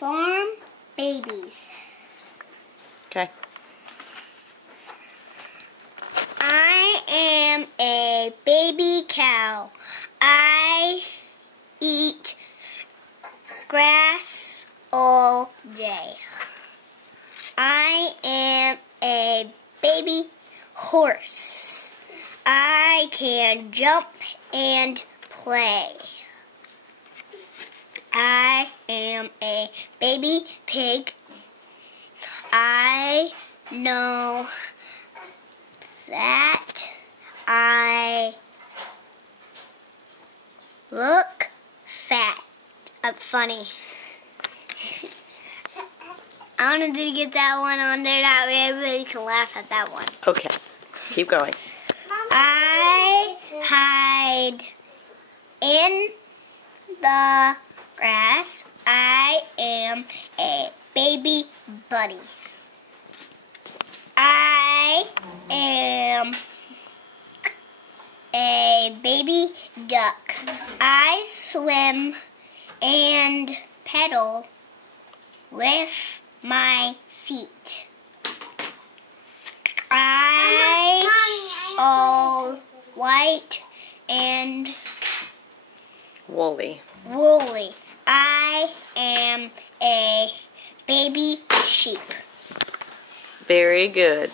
farm babies. Okay. I am a baby cow. I eat grass all day. I am a baby horse. I can jump and play. I am a baby pig. I know that I look fat. Funny. I wanted to get that one on there. That way everybody can laugh at that one. Okay. Keep going. I hide in the grass. I am a baby bunny. I am a baby duck. I swim and pedal with my feet. I'm all white and Woolly. woolly. I am a baby sheep. Very good.